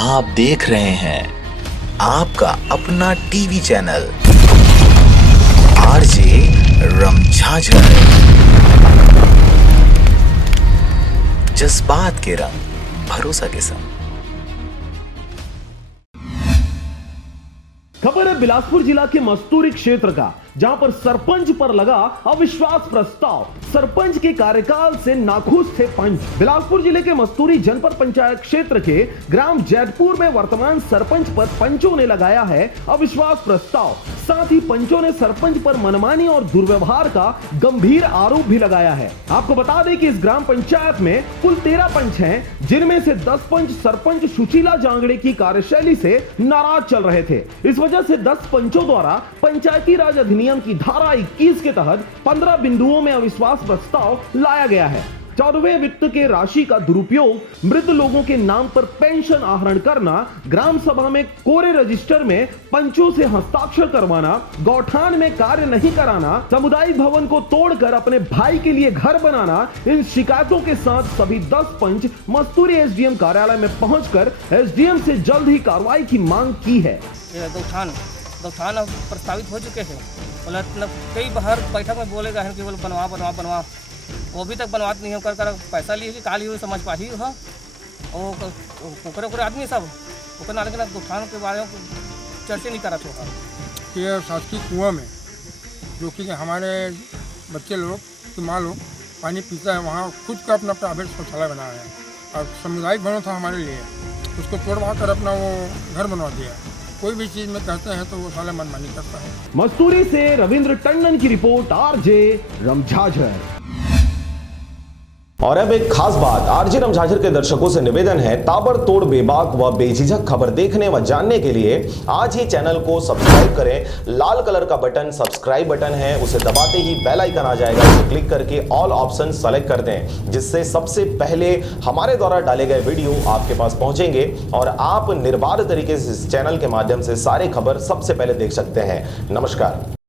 आप देख रहे हैं आपका अपना टीवी चैनल आरजे रमझाझर। जज्बात के रंग भरोसा के संग। खबर है बिलासपुर जिला के मस्तूरी क्षेत्र का, जहां पर सरपंच पर लगा अविश्वास प्रस्ताव। सरपंच के कार्यकाल से नाखुश थे पंच। बिलासपुर जिले के मस्तूरी जनपद पंचायत क्षेत्र के ग्राम जैतपुर में वर्तमान सरपंच पर पंचों ने लगाया है अविश्वास प्रस्ताव। साथ ही पंचों ने सरपंच पर मनमानी और दुर्व्यवहार का गंभीर आरोप भी लगाया है। आपको बता दें कि इस ग्राम पंचायत में कुल 13 पंच हैं, जिनमें से 10 पंच सरपंच सुशीला जांगड़े की कार्यशैली से नाराज चल रहे थे। इस वजह से 10 पंचों द्वारा पंचायती राज अधिनियम की धारा 21 के तहत 15 बिंदुओं में अविश्वास प्रस्ताव लाया गया है। 14वें वित्त के राशि का दुरुपयोग, मृत लोगों के नाम पर पेंशन आहरण करना, ग्राम सभा में कोरे रजिस्टर में पंचों से हस्ताक्षर करवाना, गौठान में कार्य नहीं कराना, सामुदायिक भवन को तोड़कर अपने भाई के लिए घर बनाना, इन शिकायतों के साथ सभी 10 पंच मस्तूरी एसडीएम कार्यालय में पहुंचकर एसडीएम से जल्द ही कार्रवाई की मांग की है। गौठान अब प्रस्तावित हो चुके हैं। मतलब कई बार बैठक में बोलेगा है कि बोले बनवा वो भी तक बनवाते नहीं हो कर पैसा लिए कि काली हुई समझ पाही हो ओकरे आदमी सब ओकरा लेकिन गौठान के बारे में चर्चा नहीं करा छोड़ा। ये शासकीय कुआं में जो कि हमारे बच्चे लोग की माँ लोग पानी पीता है, वहाँ खुद का अपना प्राइवेट शौचालय बना रहे हैं और सामुदायिक भवन था हमारे लिए, उसको तोड़वा कर अपना वो घर बनवा दिया। कोई भी चीज में कहते हैं तो वो साले मनमानी करता है। मस्तूरी से रविंद्र टंडन की रिपोर्ट, आरजे रमझाझर। और अब एक खास बात, आरजे रमझाझर के दर्शकों से निवेदन है, ताबड़तोड़ बेबाक व बेझिझक खबर देखने व जानने के लिए आज ही चैनल को सब्सक्राइब करें। लाल कलर का बटन सब्सक्राइब बटन है, उसे दबाते ही बेल आइकन आ जाएगा, उसे क्लिक करके ऑल ऑप्शन सेलेक्ट कर दें, जिससे सबसे पहले हमारे द्वारा डाले गए वीडियो आपके पास पहुंचेंगे और आप निर्बाध तरीके से इस चैनल के माध्यम से सारे खबर सबसे पहले देख सकते हैं। नमस्कार।